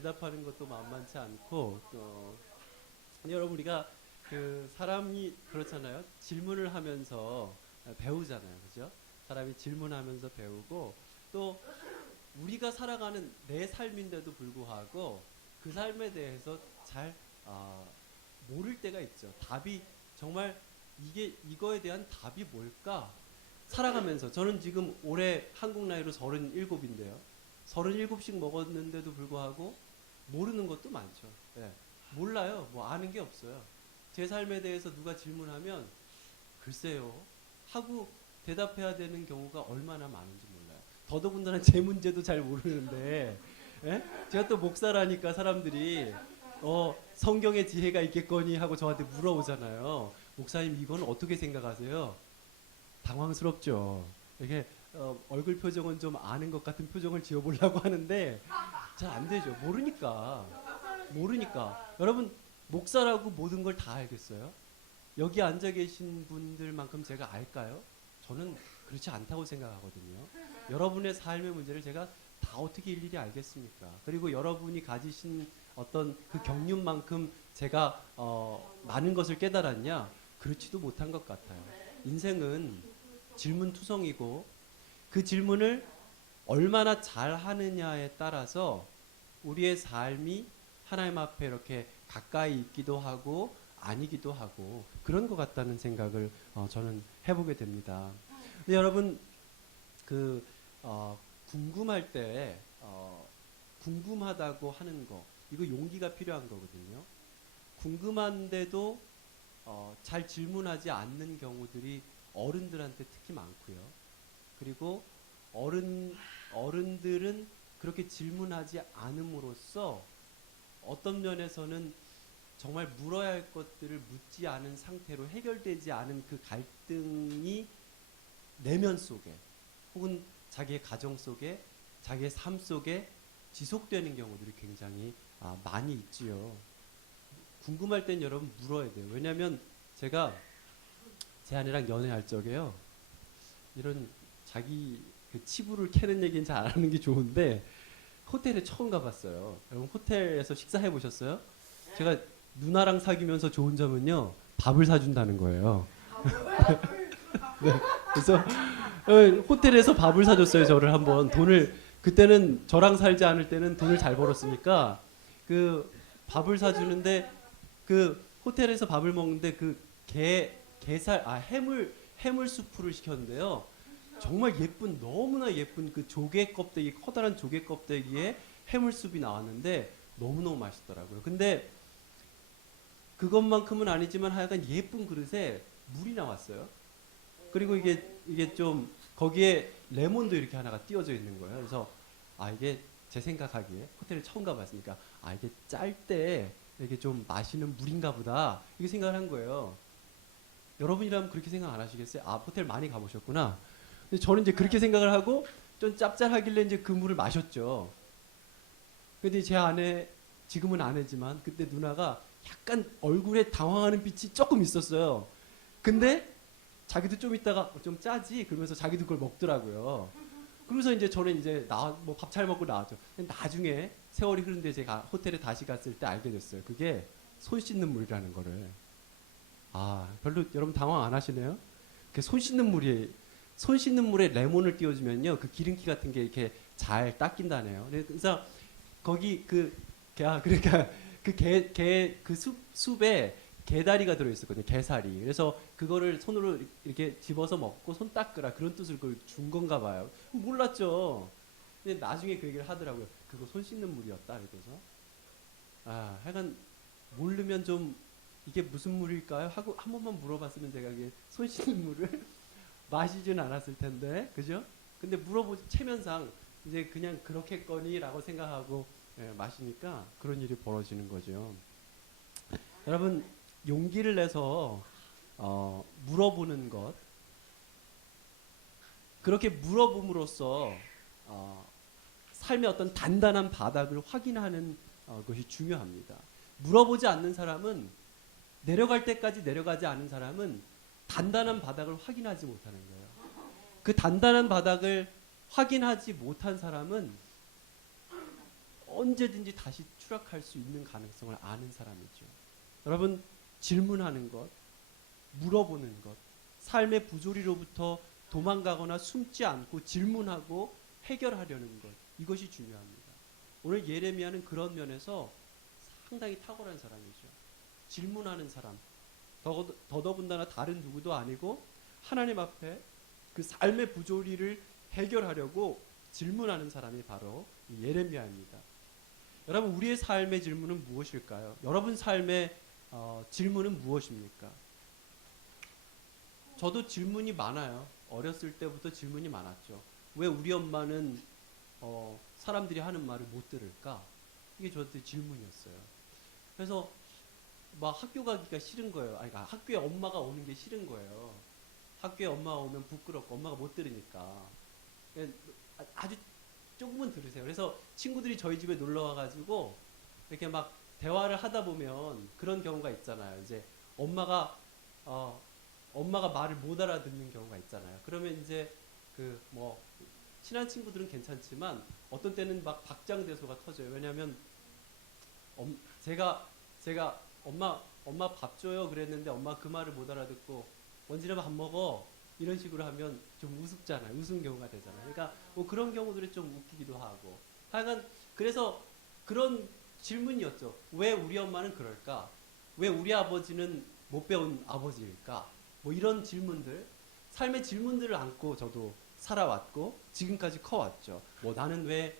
대답하는 것도 만만치 않고 여러분 우리가 그 사람이 그렇잖아요. 질문을 하면서 배우잖아요. 그죠? 사람이 질문하면서 배우고 또 우리가 살아가는 내 삶인데도 불구하고 그 삶에 대해서 잘 모를 때가 있죠. 답이 정말 이거에 대한 답이 뭘까? 살아가면서 저는 지금 올해 한국 나이로 37인데요. 37씩 먹었는데도 불구하고 모르는 것도 많죠. 네. 몰라요. 뭐 아는 게 없어요. 제 삶에 대해서 누가 질문하면 글쎄요 하고 대답해야 되는 경우가 얼마나 많은지 몰라요. 더더군다나 제 문제도 잘 모르는데 예? 제가 또 목사라니까 사람들이 성경에 지혜가 있겠거니 하고 저한테 물어보잖아요. 목사님 이건 어떻게 생각하세요? 당황스럽죠. 이게 얼굴 표정은 좀 아는 것 같은 표정을 지어보려고 하는데 잘 안 되죠. 모르니까. 여러분 목사라고 모든 걸 다 알겠어요? 여기 앉아 계신 분들만큼 제가 알까요? 저는 그렇지 않다고 생각하거든요. 여러분의 삶의 문제를 제가 다 어떻게 일일이 알겠습니까? 그리고 여러분이 가지신 어떤 그 경륜만큼 제가 많은 것을 깨달았냐? 그렇지도 못한 것 같아요. 인생은 질문투성이고 그 질문을 얼마나 잘 하느냐에 따라서 우리의 삶이 하나님 앞에 이렇게 가까이 있기도 하고 아니기도 하고 그런 것 같다는 생각을 저는 해보게 됩니다. 근데 여러분 궁금할 때 궁금하다고 하는 거 이거 용기가 필요한 거거든요. 궁금한데도 잘 질문하지 않는 경우들이 어른들한테 특히 많고요. 그리고 어른들은 그렇게 질문하지 않음으로써 어떤 면에서는 정말 물어야 할 것들을 묻지 않은 상태로 해결되지 않은 그 갈등이 내면 속에 혹은 자기의 가정 속에 자기의 삶 속에 지속되는 경우들이 굉장히 많이 있지요. 궁금할 땐 여러분 물어야 돼요. 왜냐하면 제가 제 아내랑 연애할 적에요. 이런 자기 그 치부를 캐는 얘기는 잘 안 하는 게 좋은데 호텔에 처음 가봤어요. 여러분 호텔에서 식사해 보셨어요? 제가 누나랑 사귀면서 좋은 점은요 밥을 사준다는 거예요. 네, 그래서 호텔에서 밥을 사줬어요. 저를 한번 돈을 그때는 저랑 살지 않을 때는 돈을 잘 벌었으니까 그 밥을 사주는데 그 호텔에서 밥을 먹는데 그 게살 해물 수프를 시켰는데요. 정말 예쁜 너무나 예쁜 그 조개 껍데기 커다란 조개 껍데기에 해물숲이 나왔는데 너무너무 맛있더라고요. 근데 그것만큼은 아니지만 하여간 예쁜 그릇에 물이 나왔어요. 그리고 이게 좀 거기에 레몬도 이렇게 하나가 띄어져 있는 거예요. 그래서 이게 제 생각하기에 호텔을 처음 가봤으니까 이게 짤 때 이게 좀 마시는 물인가 보다 이렇게 생각을 한 거예요. 여러분이라면 그렇게 생각 안 하시겠어요? 호텔 많이 가보셨구나. 근데 저는 이제 그렇게 생각을 하고 좀 짭짤하길래 이제 그 물을 마셨죠. 근데 제 아내 지금은 아내지만 그때 누나가 약간 얼굴에 당황하는 빛이 조금 있었어요. 근데 자기도 좀 있다가 좀 짜지 그러면서 자기도 그걸 먹더라고요. 그러면서 이제 저는 이제 뭐 밥 잘 먹고 나왔죠. 나중에 세월이 흐른데 제가 호텔에 다시 갔을 때 알게 됐어요. 그게 손 씻는 물이라는 거를. 별로 여러분 당황 안 하시네요? 그 손 씻는 물에 레몬을 띄워주면요 그 기름기 같은 게 이렇게 잘 닦인다네요. 그래서 거기 그러니까 그 숲에 게다리가 들어있었거든요. 게살이. 그래서 그거를 손으로 이렇게 집어서 먹고 손 닦으라 그런 뜻을 그걸 준 건가 봐요. 몰랐죠. 근데 나중에 그 얘기를 하더라고요. 그거 손 씻는 물이었다. 그래서 하여간 모르면 좀 이게 무슨 물일까요? 하고 한 번만 물어봤으면 제가 이게 손 씻는 물을 마시진 않았을 텐데, 그죠? 근데 체면상 이제 그냥 그렇겠거니라고 생각하고 마시니까 그런 일이 벌어지는 거죠. 여러분 용기를 내서 물어보는 것 그렇게 물어봄으로써 삶의 어떤 단단한 바닥을 확인하는 것이 중요합니다. 물어보지 않는 사람은 내려갈 때까지 내려가지 않은 사람은 단단한 바닥을 확인하지 못하는 거예요. 그 단단한 바닥을 확인하지 못한 사람은 언제든지 다시 추락할 수 있는 가능성을 아는 사람이죠. 여러분, 질문하는 것, 물어보는 것, 삶의 부조리로부터 도망가거나 숨지 않고 질문하고 해결하려는 것, 이것이 중요합니다. 오늘 예레미야는 그런 면에서 상당히 탁월한 사람이죠. 질문하는 사람, 더더군다나 다른 누구도 아니고 하나님 앞에 그 삶의 부조리를 해결하려고 질문하는 사람이 바로 예레미야입니다. 여러분, 우리의 삶의 질문은 무엇일까요? 여러분 삶의 질문은 무엇입니까? 저도 질문이 많아요. 어렸을 때부터 질문이 많았죠. 왜 우리 엄마는 사람들이 하는 말을 못 들을까? 이게 저한테 질문이었어요. 그래서 막 학교 가기가 싫은 거예요. 아니, 학교에 엄마가 오는 게 싫은 거예요. 학교에 엄마가 오면 부끄럽고 엄마가 못 들으니까. 아주 조금은 들으세요. 그래서 친구들이 저희 집에 놀러 와가지고 이렇게 막 대화를 하다 보면 그런 경우가 있잖아요. 이제 엄마가 말을 못 알아듣는 경우가 있잖아요. 그러면 이제 그 뭐 친한 친구들은 괜찮지만 어떤 때는 막 박장대소가 터져요. 왜냐하면 제가 엄마 밥 줘요 그랬는데 엄마 그 말을 못 알아듣고 원진아 밥 먹어 이런 식으로 하면 좀 우습잖아요. 우스운 경우가 되잖아요. 그러니까 뭐 그런 경우들이 좀 웃기기도 하고. 하여간 그래서 그런 질문이었죠. 왜 우리 엄마는 그럴까? 왜 우리 아버지는 못 배운 아버지일까? 뭐 이런 질문들, 삶의 질문들을 안고 저도 살아왔고 지금까지 커왔죠. 뭐 나는 왜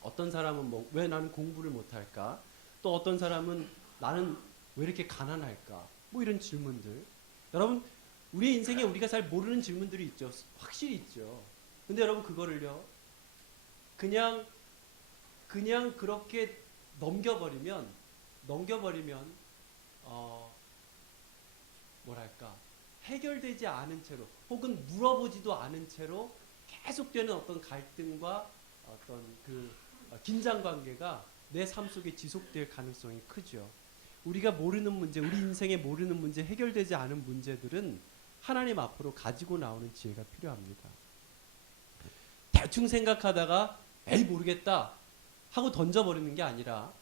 어떤 사람은 뭐 왜 나는 공부를 못할까? 또 어떤 사람은 나는 왜 이렇게 가난할까? 뭐 이런 질문들. 여러분, 우리의 인생에 우리가 잘 모르는 질문들이 있죠. 확실히 있죠. 근데 여러분 그거를요. 그냥 그렇게 넘겨버리면 뭐랄까 해결되지 않은 채로 혹은 물어보지도 않은 채로 계속되는 어떤 갈등과 어떤 그 긴장 관계가 내 삶 속에 지속될 가능성이 크죠. 우리가 모르는 문제, 우리 인생에 모르는 문제, 해결되지 않은 문제들은 하나님 앞으로 가지고 나오는 지혜가 필요합니다. 대충 생각하다가 에이 모르겠다 하고 던져버리는 게 아니라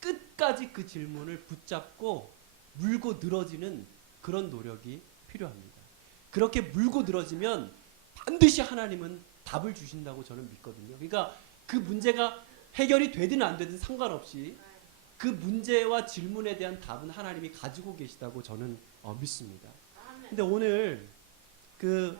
끝까지 그 질문을 붙잡고 물고 늘어지는 그런 노력이 필요합니다. 그렇게 물고 늘어지면 반드시 하나님은 답을 주신다고 저는 믿거든요. 그러니까 그 문제가 해결이 되든 안 되든 상관없이 그 문제와 질문에 대한 답은 하나님이 가지고 계시다고 저는 믿습니다. 근데 오늘 그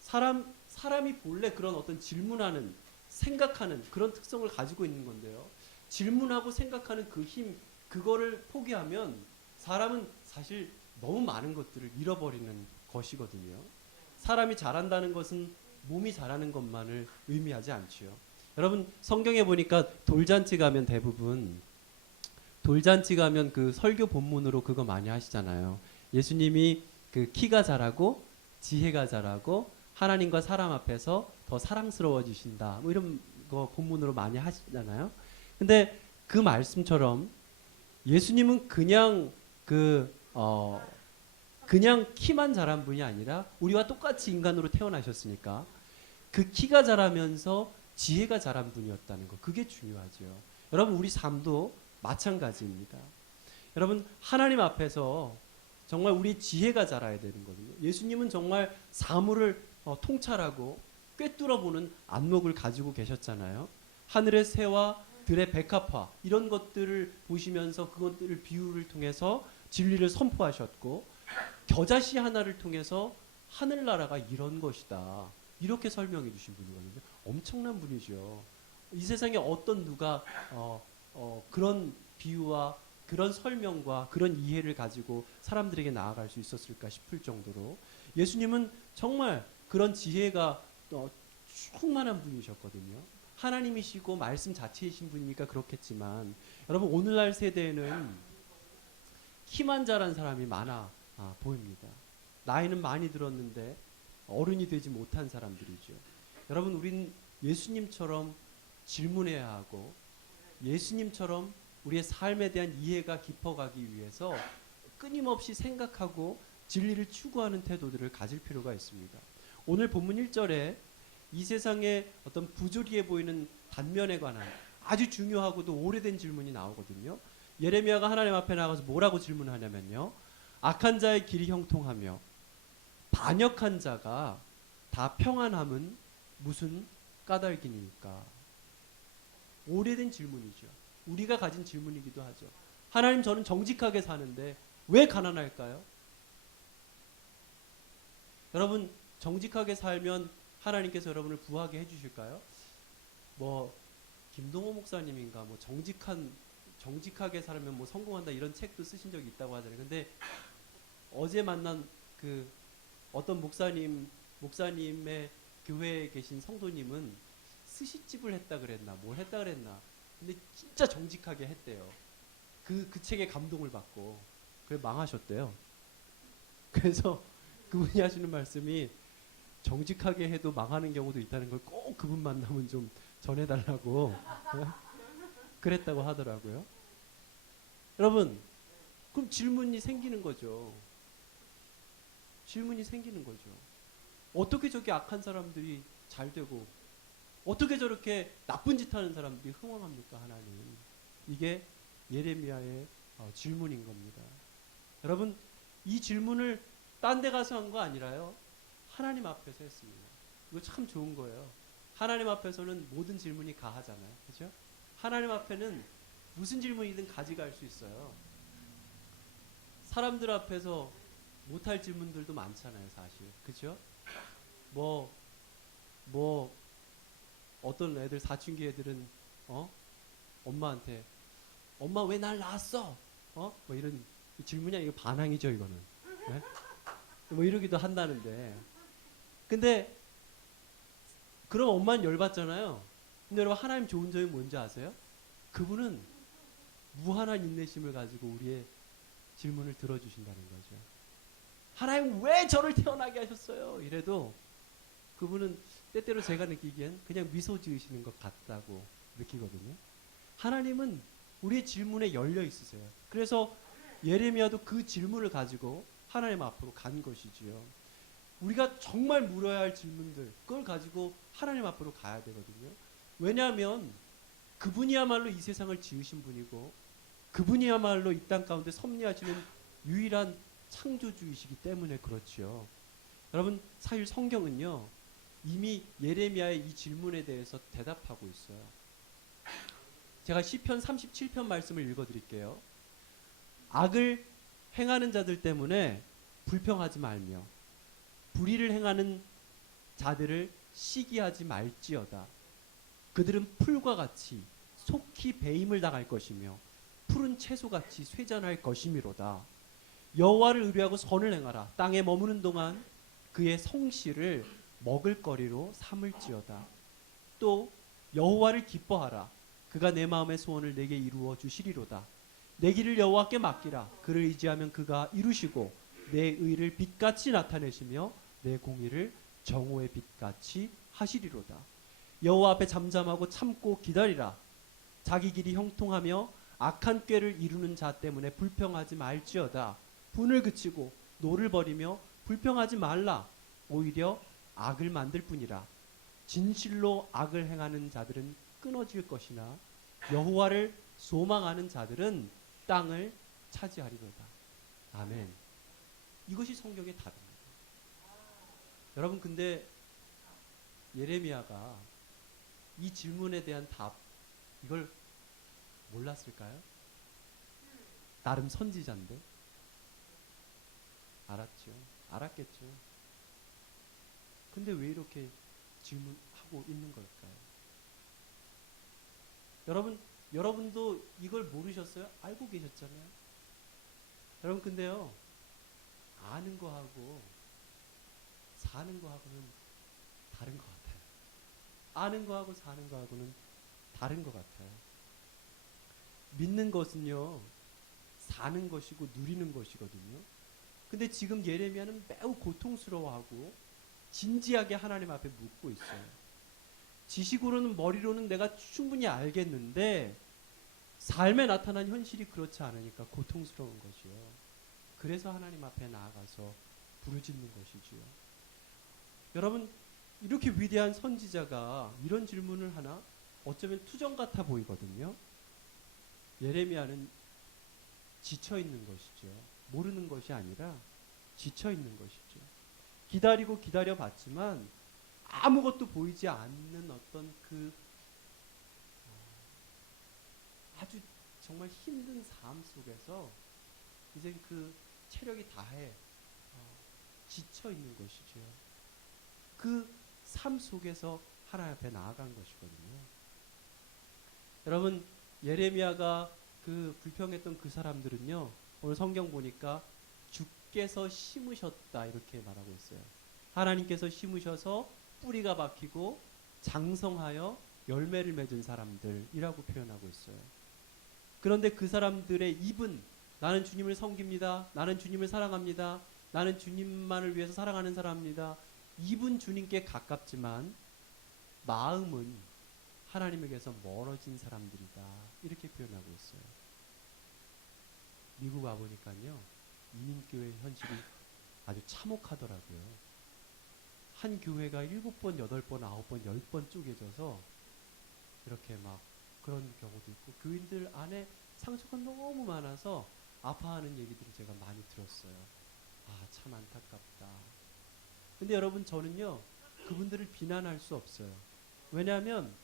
사람이 본래 그런 어떤 질문하는 생각하는 그런 특성을 가지고 있는 건데요. 질문하고 생각하는 그 힘, 그거를 포기하면 사람은 사실 너무 많은 것들을 잃어버리는 것이거든요. 사람이 잘한다는 것은 몸이 잘하는 것만을 의미하지 않지요. 여러분 성경에 보니까 돌잔치 가면 대부분 돌잔치 가면 그 설교 본문으로 그거 많이 하시잖아요. 예수님이 그 키가 자라고 지혜가 자라고 하나님과 사람 앞에서 더 사랑스러워지신다. 뭐 이런 거 본문으로 많이 하시잖아요. 근데 그 말씀처럼 예수님은 그냥 그냥 키만 자란 분이 아니라 우리와 똑같이 인간으로 태어나셨으니까 그 키가 자라면서 지혜가 자란 분이었다는 거, 그게 중요하죠. 여러분 우리 삶도 마찬가지입니다. 여러분 하나님 앞에서 정말 우리 지혜가 자라야 되는 거거든요. 예수님은 정말 사물을 통찰하고 꿰뚫어보는 안목을 가지고 계셨잖아요. 하늘의 새와 들의 백합화 이런 것들을 보시면서 그것들을 비유를 통해서 진리를 선포하셨고 겨자씨 하나를 통해서 하늘나라가 이런 것이다 이렇게 설명해 주신 분이거든요. 엄청난 분이죠. 이 세상에 어떤 누가 그런 비유와 그런 설명과 그런 이해를 가지고 사람들에게 나아갈 수 있었을까 싶을 정도로 예수님은 정말 그런 지혜가 충만한 분이셨거든요. 하나님이시고 말씀 자체이신 분이니까 그렇겠지만 여러분 오늘날 세대에는 키만 자란 사람이 많아 보입니다. 나이는 많이 들었는데 어른이 되지 못한 사람들이죠. 여러분 우린 예수님처럼 질문해야 하고 예수님처럼 우리의 삶에 대한 이해가 깊어가기 위해서 끊임없이 생각하고 진리를 추구하는 태도들을 가질 필요가 있습니다. 오늘 본문 1절에 이 세상의 어떤 부조리해 보이는 단면에 관한 아주 중요하고도 오래된 질문이 나오거든요. 예레미야가 하나님 앞에 나가서 뭐라고 질문하냐면요. 악한 자의 길이 형통하며 반역한 자가 다 평안함은 무슨 까닭이니까. 오래된 질문이죠. 우리가 가진 질문이기도 하죠. 하나님, 저는 정직하게 사는데 왜 가난할까요? 여러분, 정직하게 살면 하나님께서 여러분을 부하게 해주실까요? 뭐 김동호 목사님인가 뭐 정직하게 살면 뭐 성공한다 이런 책도 쓰신 적이 있다고 하잖아요. 근데 어제 만난 그 어떤 목사님의 교회에 계신 성도님은 스시집을 했다 그랬나 뭘 했다 그랬나. 근데 진짜 정직하게 했대요. 그 책에 감동을 받고 그래 망하셨대요. 그래서 그분이 하시는 말씀이 정직하게 해도 망하는 경우도 있다는 걸 꼭 그분 만나면 좀 전해달라고 그랬다고 하더라고요. 여러분, 그럼 질문이 생기는 거죠. 질문이 생기는 거죠. 어떻게 저렇게 악한 사람들이 잘 되고 어떻게 저렇게 나쁜 짓 하는 사람들이 흥왕합니까, 하나님? 이게 예레미야의 질문인 겁니다. 여러분, 이 질문을 딴 데 가서 한 거 아니라요. 하나님 앞에서 했습니다. 이거 참 좋은 거예요. 하나님 앞에서는 모든 질문이 가하잖아요. 그렇죠? 하나님 앞에는 무슨 질문이든 가져갈 수 있어요. 사람들 앞에서 못할 질문들도 많잖아요, 사실. 그렇죠? 뭐 어떤 애들, 사춘기 애들은 엄마한테 엄마 왜 날 낳았어? 뭐 이런 질문이 아니고 반항이죠, 이거는. 네? 뭐 이러기도 한다는데. 근데 그럼 엄마는 열받잖아요. 근데 여러분, 하나님 좋은 점이 뭔지 아세요? 그분은 무한한 인내심을 가지고 우리의 질문을 들어주신다는 거죠. 하나님 왜 저를 태어나게 하셨어요? 이래도 그분은 때때로 제가 느끼기엔 그냥 미소 지으시는 것 같다고 느끼거든요. 하나님은 우리의 질문에 열려 있으세요. 그래서 예레미야도 그 질문을 가지고 하나님 앞으로 간 것이지요. 우리가 정말 물어야 할 질문들, 그걸 가지고 하나님 앞으로 가야 되거든요. 왜냐하면 그분이야말로 이 세상을 지으신 분이고 그분이야말로 이 땅 가운데 섭리하시는 유일한 창조주이시기 때문에 그렇지요. 여러분, 사실 성경은요, 이미 예레미야의 이 질문에 대해서 대답하고 있어요. 제가 시편 37편 말씀을 읽어드릴게요. 악을 행하는 자들 때문에 불평하지 말며 불의를 행하는 자들을 시기하지 말지어다. 그들은 풀과 같이 속히 배임을 당할 것이며 푸른 채소같이 쇠잔할 것이미로다. 여호와를 의뢰하고 선을 행하라. 땅에 머무는 동안 그의 성실을 먹을거리로 삼을지어다. 또 여호와를 기뻐하라. 그가 내 마음의 소원을 내게 이루어 주시리로다. 내 길을 여호와께 맡기라. 그를 의지하면 그가 이루시고 내 의를 빛같이 나타내시며 내 공의를 정오의 빛같이 하시리로다. 여호와 앞에 잠잠하고 참고 기다리라. 자기 길이 형통하며 악한 꾀를 이루는 자 때문에 불평하지 말지어다. 분을 그치고 노를 버리며 불평하지 말라. 오히려 악을 만들 뿐이라. 진실로 악을 행하는 자들은 끊어질 것이나 여호와를 소망하는 자들은 땅을 차지하리로다. 아멘. 이것이 성경의 답입니다. 여러분, 근데 예레미야가 이 질문에 대한 답, 이걸 몰랐을까요? 나름 선지자인데. 알았죠. 알았겠죠. 근데 왜 이렇게 질문하고 있는 걸까요? 여러분도 이걸 모르셨어요? 알고 계셨잖아요. 여러분, 근데요, 아는 거하고 사는 거하고는 다른 것 같아요. 아는 거하고 사는 거하고는 다른 것 같아요. 믿는 것은요, 사는 것이고 누리는 것이거든요. 근데 지금 예레미야는 매우 고통스러워하고 진지하게 하나님 앞에 묻고 있어요. 지식으로는, 머리로는 내가 충분히 알겠는데 삶에 나타난 현실이 그렇지 않으니까 고통스러운 것이요. 그래서 하나님 앞에 나아가서 부르짖는 것이지요. 여러분, 이렇게 위대한 선지자가 이런 질문을 하나? 어쩌면 투정 같아 보이거든요. 예레미야는 지쳐 있는 것이죠. 모르는 것이 아니라 지쳐 있는 것이죠. 기다리고 기다려 봤지만 아무것도 보이지 않는 어떤 그 아주 정말 힘든 삶 속에서 이제 그 체력이 다해 지쳐 있는 것이죠. 그 삶 속에서 하나님 앞에 나아간 것이거든요. 여러분, 예레미야가 그 불평했던 그 사람들은요, 오늘 성경 보니까 주께서 심으셨다 이렇게 말하고 있어요. 하나님께서 심으셔서 뿌리가 박히고 장성하여 열매를 맺은 사람들이라고 표현하고 있어요. 그런데 그 사람들의 입은 나는 주님을 섬깁니다. 나는 주님을 사랑합니다. 나는 주님만을 위해서 사랑하는 사람입니다. 입은 주님께 가깝지만 마음은 하나님에게서 멀어진 사람들이다. 이렇게 표현하고 있어요. 미국 와보니까요. 이민교회 현실이 아주 참혹하더라고요. 한 교회가 7번, 8번, 9번, 10번 쪼개져서 이렇게 막 그런 경우도 있고 교인들 안에 상처가 너무 많아서 아파하는 얘기들을 제가 많이 들었어요. 아, 참 안타깝다. 근데 여러분 저는요. 그분들을 비난할 수 없어요. 왜냐하면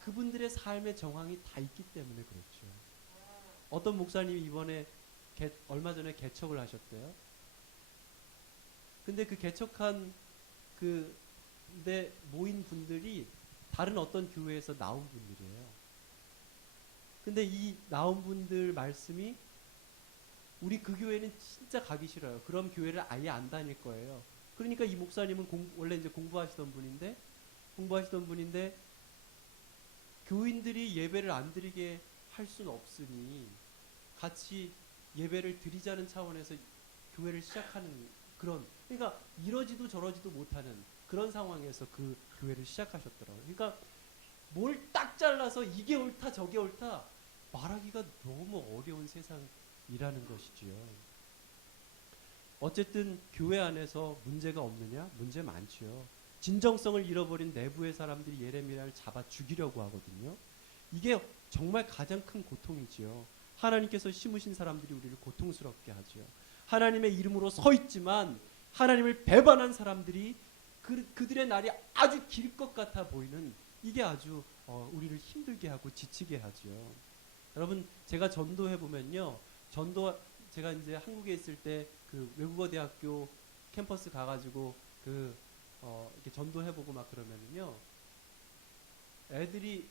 그분들의 삶의 정황이 다 있기 때문에 그렇죠. 어떤 목사님이 이번에 얼마 전에 개척을 하셨대요. 근데 그 개척한 데 모인 분들이 다른 어떤 교회에서 나온 분들이에요. 근데 이 나온 분들 말씀이 우리 그 교회는 진짜 가기 싫어요. 그럼 교회를 아예 안 다닐 거예요. 그러니까 이 목사님은 원래 이제 공부하시던 분인데 교인들이 예배를 안 드리게 할 수는 없으니 같이 예배를 드리자는 차원에서 교회를 시작하는 그러니까 이러지도 저러지도 못하는 그런 상황에서 그 교회를 시작하셨더라고요. 그러니까 뭘 딱 잘라서 이게 옳다 저게 옳다 말하기가 너무 어려운 세상이라는 것이지요. 어쨌든 교회 안에서 문제가 없느냐? 문제 많지요. 진정성을 잃어버린 내부의 사람들이 예레미야를 잡아 죽이려고 하거든요. 이게 정말 가장 큰 고통이지요. 하나님께서 심으신 사람들이 우리를 고통스럽게 하지요. 하나님의 이름으로 서 있지만 하나님을 배반한 사람들이 그들의 날이 아주 길 것 같아 보이는 이게 아주 우리를 힘들게 하고 지치게 하지요. 여러분 제가 전도해 보면요. 제가 이제 한국에 있을 때 그 외국어 대학교 캠퍼스 가가지고 이렇게 전도해보고 막 그러면은요. 애들이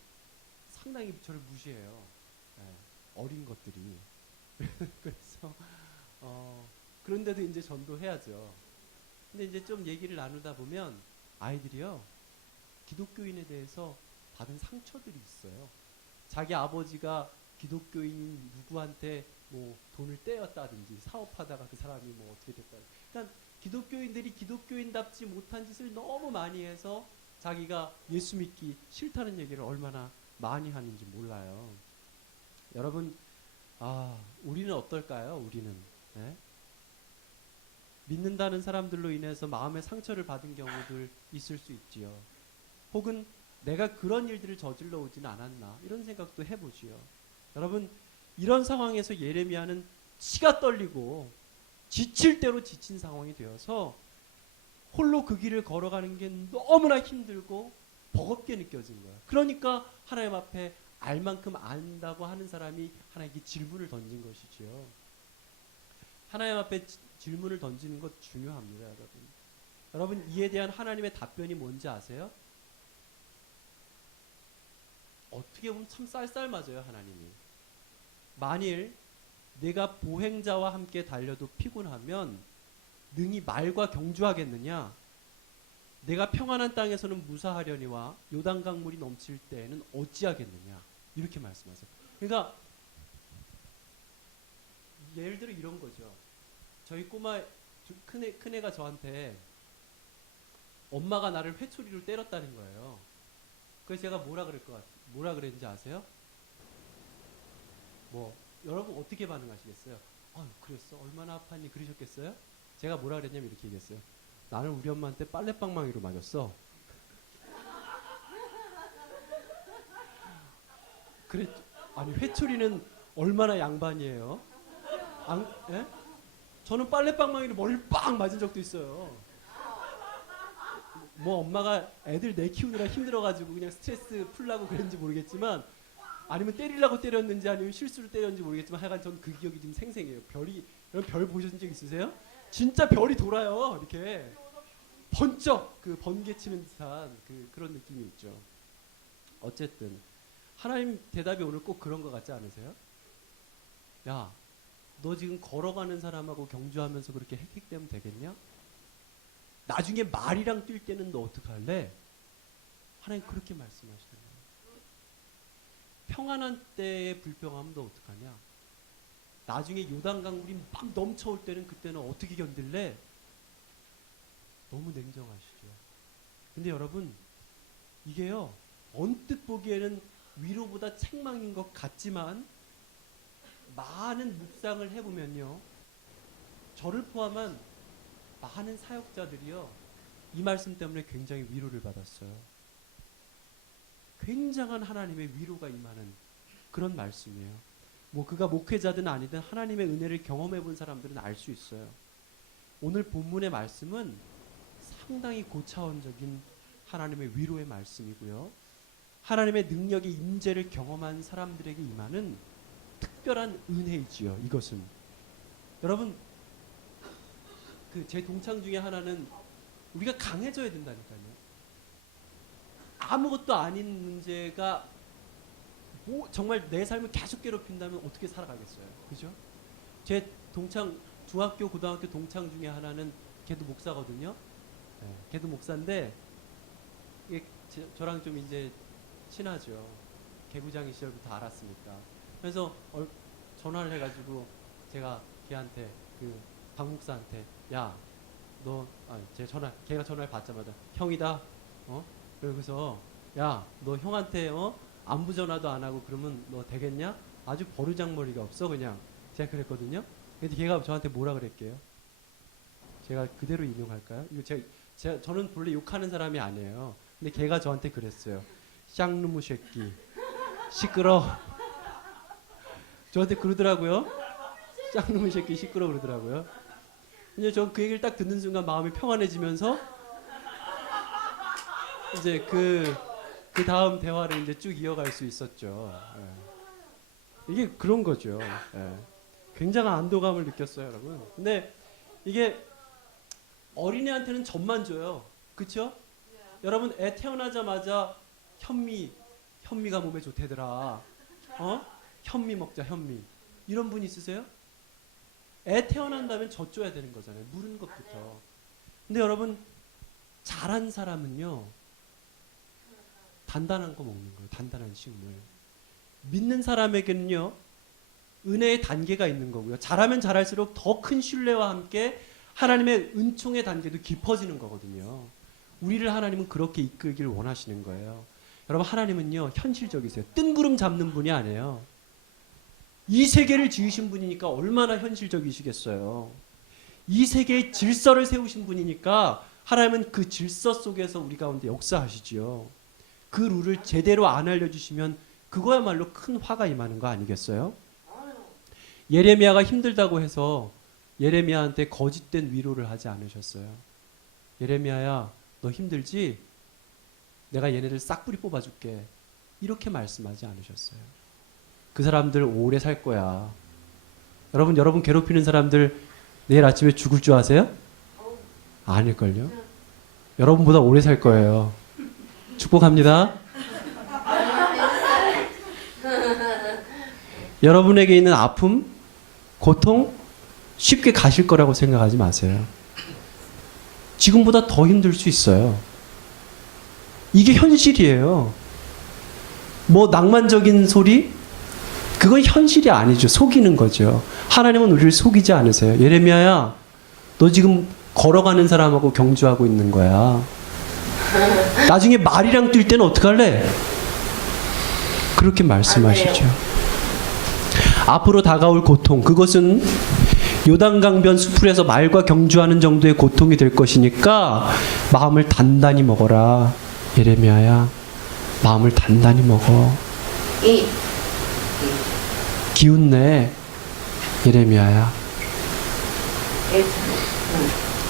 상당히 저를 무시해요. 네, 어린 것들이. 그래서 그런데도 이제 전도해야죠. 근데 이제 좀 얘기를 나누다 보면 아이들이요. 기독교인에 대해서 받은 상처들이 있어요. 자기 아버지가 기독교인 누구한테 뭐 돈을 떼었다든지 사업하다가 그 사람이 뭐 어떻게 됐다. 그러니까 기독교인들이 기독교인답지 못한 짓을 너무 많이 해서 자기가 예수 믿기 싫다는 얘기를 얼마나 많이 하는지 몰라요. 여러분, 우리는 어떨까요? 우리는 네? 믿는다는 사람들로 인해서 마음의 상처를 받은 경우들 있을 수 있지요. 혹은 내가 그런 일들을 저질러 오진 않았나 이런 생각도 해보지요. 여러분 이런 상황에서 예레미야는 치가 떨리고 지칠 대로 지친 상황이 되어서 홀로 그 길을 걸어가는 게 너무나 힘들고 버겁게 느껴진 거예요. 그러니까 하나님 앞에 알 만큼 안다고 하는 사람이 하나님께 질문을 던진 것이지요. 하나님 앞에 질문을 던지는 것 중요합니다. 여러분 이에 대한 하나님의 답변이 뭔지 아세요? 어떻게 보면 참 쌀쌀맞아요. 하나님이. 만일 내가 보행자와 함께 달려도 피곤하면 능히 말과 경주하겠느냐? 내가 평안한 땅에서는 무사하려니와 요단강 물이 넘칠 때에는 어찌하겠느냐? 이렇게 말씀하세요. 그러니까 예를 들어 이런 거죠. 저희 큰애가 저한테 엄마가 나를 회초리로 때렸다는 거예요. 그래서 제가 뭐라 그랬는지 아세요? 여러분 어떻게 반응하시겠어요? 그랬어? 얼마나 아팠니? 그러셨겠어요? 제가 뭐라 그랬냐면 이렇게 얘기했어요. 나는 우리 엄마한테 빨래방망이로 맞았어. 그래, 아니 회초리는 얼마나 양반이에요? 예? 저는 빨래방망이로 머리를 빵 맞은 적도 있어요. 뭐 엄마가 애들 내 키우느라 힘들어가지고 그냥 스트레스 풀라고 그랬는지 모르겠지만, 아니면 때리려고 때렸는지 아니면 실수로 때렸는지 모르겠지만, 하여간 전 그 기억이 지금 생생해요. 별이, 여러분 별 보신 적 있으세요? 진짜 별이 돌아요. 이렇게 번쩍 그 번개치는 듯한 그런 느낌이 있죠. 어쨌든 하나님 대답이 오늘 꼭 그런 것 같지 않으세요? 야, 너 지금 걸어가는 사람하고 경주하면서 그렇게 헥헥대면 되겠냐? 나중에 말이랑 뛸 때는 너 어떡할래? 하나님 그렇게 말씀하시더라고요. 평안한 때의 불평하면 너 어떡하냐? 나중에 요단강물이 막 넘쳐올 때는 그때는 어떻게 견딜래? 너무 냉정하시죠. 근데 여러분, 이게요, 언뜻 보기에는 위로보다 책망인 것 같지만, 많은 묵상을 해보면요, 저를 포함한 많은 사역자들이요, 이 말씀 때문에 굉장히 위로를 받았어요. 굉장한 하나님의 위로가 임하는 그런 말씀이에요. 뭐 그가 목회자든 아니든 하나님의 은혜를 경험해 본 사람들은 알 수 있어요. 오늘 본문의 말씀은 상당히 고차원적인 하나님의 위로의 말씀이고요, 하나님의 능력의 임재를 경험한 사람들에게 임하는 특별한 은혜이지요. 이것은 여러분, 그 제 동창 중에 하나는 우리가 강해져야 된다니까요. 아무것도 아닌 문제가 뭐 정말 내 삶을 계속 괴롭힌다면 어떻게 살아가겠어요? 그죠? 제 동창, 중학교 고등학교 동창 중에 하나는 걔도 목사거든요. 네, 걔도 목사인데 이게 저랑 좀 이제 친하죠. 개구장이 시절부터 알았으니까. 그래서 전화를 해가지고 제가 걔한테, 그 박 목사한테, 야, 너, 걔가 전화를 받자마자 형이다. 그러고서 야, 너 형한테 안부 전화도 안 하고 그러면 너 되겠냐? 아주 버르장머리가 없어 그냥. 제가 그랬거든요. 근데 걔가 저한테 뭐라 그랬게요? 제가 그대로 인용할까요? 이거 저는 본래 욕하는 사람이 아니에요. 근데 걔가 저한테 그랬어요. 쌍누무 새끼, 시끄러. 저한테 그러더라고요. 쌍누무 새끼 시끄러 그러더라고요. 근데 저 그 얘기를 딱 듣는 순간 마음이 평안해지면서 이제 그 다음 대화를 이제 쭉 이어갈 수 있었죠. 예. 이게 그런 거죠. 예. 굉장한 안도감을 느꼈어요, 여러분. 근데 이게 어린애한테는 젖만 줘요. 그쵸? 여러분, 애 태어나자마자 현미가 몸에 좋대더라. 현미 먹자, 현미. 이런 분 있으세요? 애 태어난다면 젖 줘야 되는 거잖아요. 물은 것부터. 근데 여러분, 잘한 사람은요, 단단한 거 먹는 거예요. 단단한 식물. 믿는 사람에게는요, 은혜의 단계가 있는 거고요. 잘하면 잘할수록 더 큰 신뢰와 함께 하나님의 은총의 단계도 깊어지는 거거든요. 우리를 하나님은 그렇게 이끌기를 원하시는 거예요. 여러분, 하나님은요, 현실적이세요. 뜬구름 잡는 분이 아니에요. 이 세계를 지으신 분이니까 얼마나 현실적이시겠어요. 이 세계의 질서를 세우신 분이니까 하나님은 그 질서 속에서 우리 가운데 역사하시지요. 그 룰을 제대로 안 알려주시면 그거야말로 큰 화가 임하는 거 아니겠어요? 예레미야가 힘들다고 해서 예레미야한테 거짓된 위로를 하지 않으셨어요. 예레미야야, 너 힘들지? 내가 얘네들 싹 뿌리 뽑아줄게. 이렇게 말씀하지 않으셨어요. 그 사람들 오래 살 거야. 여러분 괴롭히는 사람들 내일 아침에 죽을 줄 아세요? 아닐걸요? 여러분보다 오래 살 거예요. 축복합니다. 여러분에게 있는 아픔, 고통 쉽게 가실 거라고 생각하지 마세요. 지금보다 더 힘들 수 있어요. 이게 현실이에요. 뭐 낭만적인 소리? 그건 현실이 아니죠. 속이는 거죠. 하나님은 우리를 속이지 않으세요. 예레미야야, 너 지금 걸어가는 사람하고 경주하고 있는 거야. 나중에 말이랑 뛸 때는 어떡할래? 그렇게 말씀하시죠. 앞으로 다가올 고통, 그것은 요단강변 수풀에서 말과 경주하는 정도의 고통이 될 것이니까 마음을 단단히 먹어라. 예레미야야, 마음을 단단히 먹어. 기운내. 예레미야야.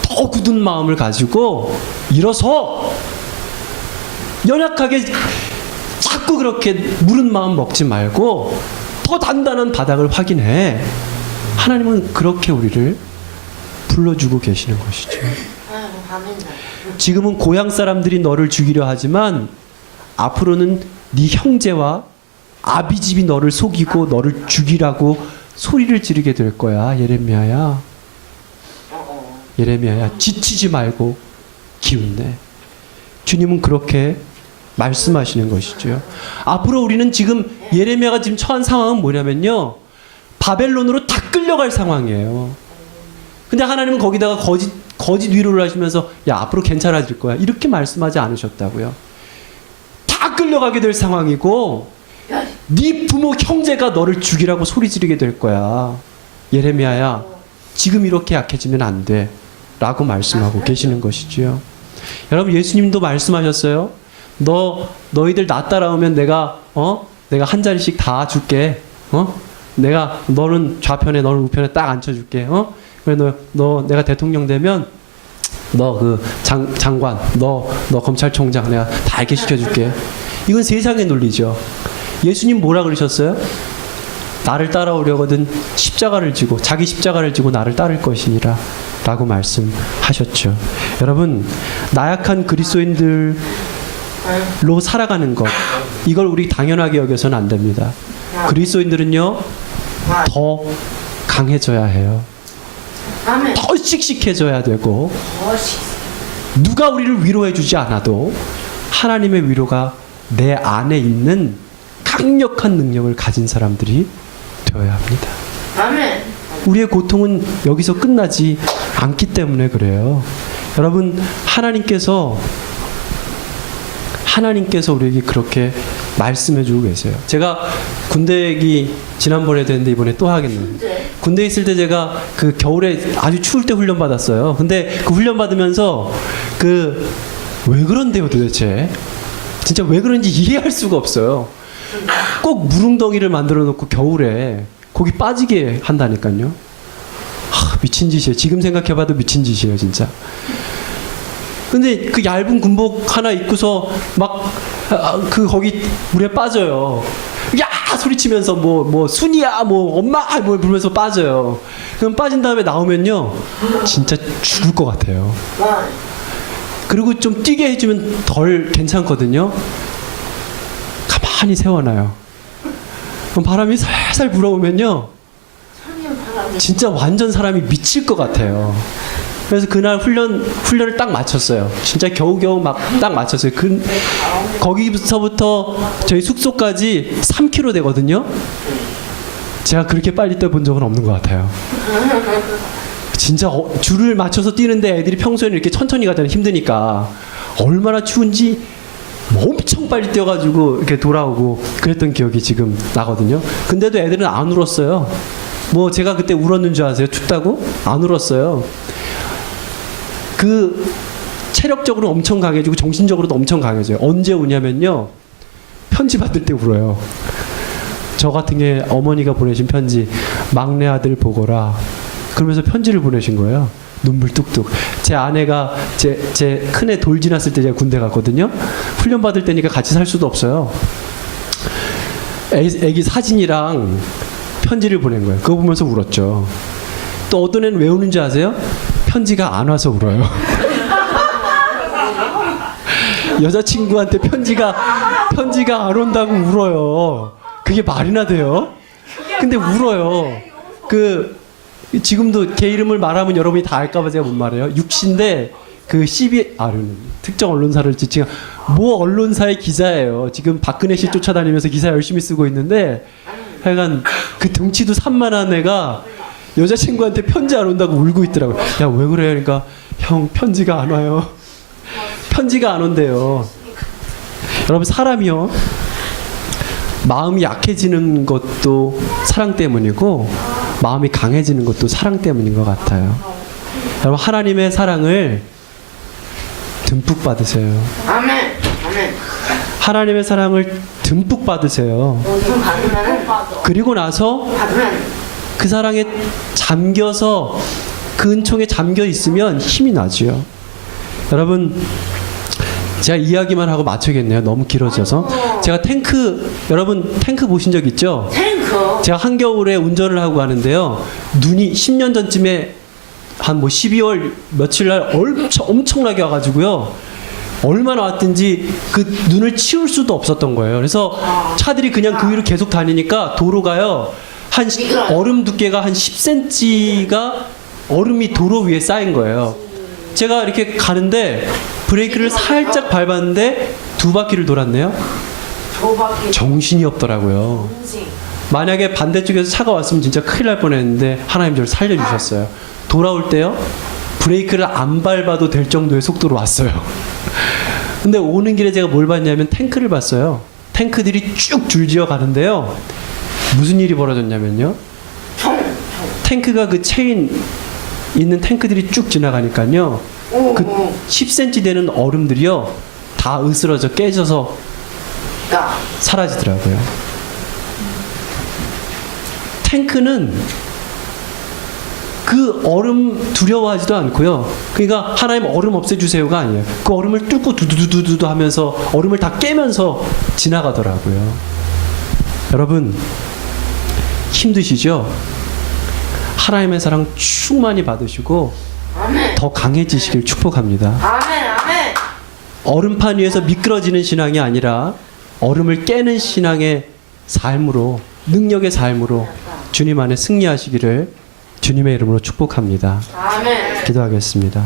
더 굳은 마음을 가지고 일어서 연약하게 자꾸 그렇게 무른 마음 먹지 말고 더 단단한 바닥을 확인해. 하나님은 그렇게 우리를 불러주고 계시는 것이죠. 지금은 고향 사람들이 너를 죽이려 하지만 앞으로는 네 형제와 아비집이 너를 속이고 너를 죽이라고 소리를 지르게 될 거야. 예레미야야. 예레미야야, 지치지 말고 기운내. 주님은 그렇게 말씀하시는 것이죠. 앞으로 우리는 지금 예레미야가 지금 처한 상황은 뭐냐면요, 바벨론으로 다 끌려갈 상황이에요. 근데 하나님은 거기다가 거짓 위로를 하시면서 야, 앞으로 괜찮아질 거야, 이렇게 말씀하지 않으셨다고요. 다 끌려가게 될 상황이고 네 부모 형제가 너를 죽이라고 소리 지르게 될 거야. 예레미야야, 지금 이렇게 약해지면 안 돼 라고 말씀하고 계시는 것이지요. 여러분, 예수님도 말씀하셨어요. 너희들 나 따라오면 내가 한 자리씩 다 줄게. 너는 좌편에 너는 우편에 딱 앉혀줄게. 그래 너 내가 대통령 되면 너 그 장관, 너 검찰총장 내가 다 이렇게 시켜줄게. 이건 세상의 논리죠. 예수님 뭐라 그러셨어요? 나를 따라오려거든 십자가를 지고, 자기 십자가를 지고 나를 따를 것이니라 라고 말씀하셨죠. 여러분, 나약한 그리스도인들로 살아가는 것, 이걸 우리 당연하게 여겨서는 안 됩니다. 그리스도인들은요, 더 강해져야 해요. 더 씩씩해져야 되고, 누가 우리를 위로해 주지 않아도 하나님의 위로가 내 안에 있는 강력한 능력을 가진 사람들이 되어야 합니다. 아멘. 우리의 고통은 여기서 끝나지 않기 때문에 그래요. 여러분, 하나님께서 우리에게 그렇게 말씀해 주고 계세요. 제가 군대 얘기 지난번에 했는데 이번에 또 하겠네요. 군대에 있을 때 제가 그 겨울에 아주 추울 때 훈련 받았어요. 근데 그 훈련 받으면서 왜 그런데요 도대체? 진짜 왜 그런지 이해할 수가 없어요. 꼭 무릉덩이를 만들어 놓고 겨울에 거기 빠지게 한다니까요. 미친 짓이에요. 지금 생각해봐도 미친 짓이에요, 진짜. 근데 그 얇은 군복 하나 입고서 막 거기 물에 빠져요. 야 소리치면서 뭐 순이야 뭐 엄마 뭐 부르면서 빠져요. 그럼 빠진 다음에 나오면요, 진짜 죽을 것 같아요. 그리고 좀 뛰게 해주면 덜 괜찮거든요. 가만히 세워놔요. 그럼 바람이 살살 불어오면요, 진짜 완전 사람이 미칠 것 같아요. 그래서 그날 훈련을 딱 마쳤어요. 진짜 겨우겨우 막 딱 마쳤어요. 거기서부터 저희 숙소까지 3km 되거든요. 제가 그렇게 빨리 뛰어본 적은 없는 것 같아요. 진짜 줄을 맞춰서 뛰는데 애들이 평소에는 이렇게 천천히 가잖아요. 힘드니까. 얼마나 추운지 엄청 빨리 뛰어가지고 이렇게 돌아오고 그랬던 기억이 지금 나거든요. 근데도 애들은 안 울었어요. 뭐 제가 그때 울었는 줄 아세요? 춥다고? 안 울었어요. 그 체력적으로 엄청 강해지고 정신적으로도 엄청 강해져요. 언제 우냐면요, 편지 받을 때 울어요. 저 같은 게 어머니가 보내신 편지, 막내 아들 보거라, 그러면서 편지를 보내신 거예요. 눈물 뚝뚝. 제 아내가 제 큰애 돌 지났을 때 제가 군대 갔거든요. 훈련 받을 때니까 같이 살 수도 없어요. 애기 사진이랑 편지를 보낸 거예요. 그거 보면서 울었죠. 또 어떤 애는 왜 우는지 아세요? 편지가 안 와서 울어요. 여자친구한테 편지가 안 온다고 울어요. 그게 말이나 돼요? 근데 울어요. 지금도 걔 이름을 말하면 여러분이 다 알까봐 제가 못 말해요. 육신데 특정 언론사를 지칭한 언론사의 기자예요. 지금 박근혜 씨 쫓아다니면서 기사 열심히 쓰고 있는데, 하여간 그 덩치도 산만한 애가 여자친구한테 편지 안 온다고 울고 있더라고요. 야, 왜 그래요? 그러니까 형, 편지가 안 와요. 편지가 안 온대요. 여러분, 사람이요, 마음이 약해지는 것도 사랑 때문이고 마음이 강해지는 것도 사랑 때문인 것 같아요. 여러분 하나님의 사랑을 듬뿍 받으세요. 아멘. 아멘. 하나님의 사랑을 듬뿍 받으세요. 좀 받으면은 그리고 나서 받으면 그 사랑에 잠겨서 그 은총에 잠겨 있으면 힘이 나지요. 여러분 제가 이야기만 하고 마치겠네요. 너무 길어져서. 제가 여러분 탱크 보신 적 있죠? 탱크. 제가 한겨울에 운전을 하고 가는데요. 눈이 10년 전쯤에 한 뭐 12월 며칠 날 엄청나게 와가지고요. 얼마나 왔든지 그 눈을 치울 수도 없었던 거예요. 그래서 차들이 그냥 그 위로 계속 다니니까 도로가요. 얼음 두께가 한 10cm가 얼음이 도로 위에 쌓인 거예요. 제가 이렇게 가는데 브레이크를 살짝 밟았는데 2바퀴를 돌았네요. 정신이 없더라고요. 만약에 반대쪽에서 차가 왔으면 진짜 큰일 날 뻔했는데 하나님 저를 살려주셨어요. 돌아올 때요. 브레이크를 안 밟아도 될 정도의 속도로 왔어요. 근데 오는 길에 제가 뭘 봤냐면 탱크를 봤어요. 탱크들이 쭉 줄지어 가는데요. 무슨 일이 벌어졌냐면요. 탱크가 그 체인 있는 탱크들이 쭉 지나가니까요. 그 10cm 되는 얼음들이요. 다 으스러져 깨져서 사라지더라고요. 탱크는 그 얼음 두려워하지도 않고요. 그러니까 하나님 얼음 없애주세요가 아니에요. 그 얼음을 뚫고 두두두두두 하면서 얼음을 다 깨면서 지나가더라고요. 여러분 힘드시죠? 하나님의 사랑 충만히 받으시고 더 강해지시길 축복합니다. 아멘. 아멘. 얼음판 위에서 미끄러지는 신앙이 아니라 얼음을 깨는 신앙의 삶으로, 능력의 삶으로 주님 안에 승리하시기를 주님의 이름으로 축복합니다. 아멘. 기도하겠습니다.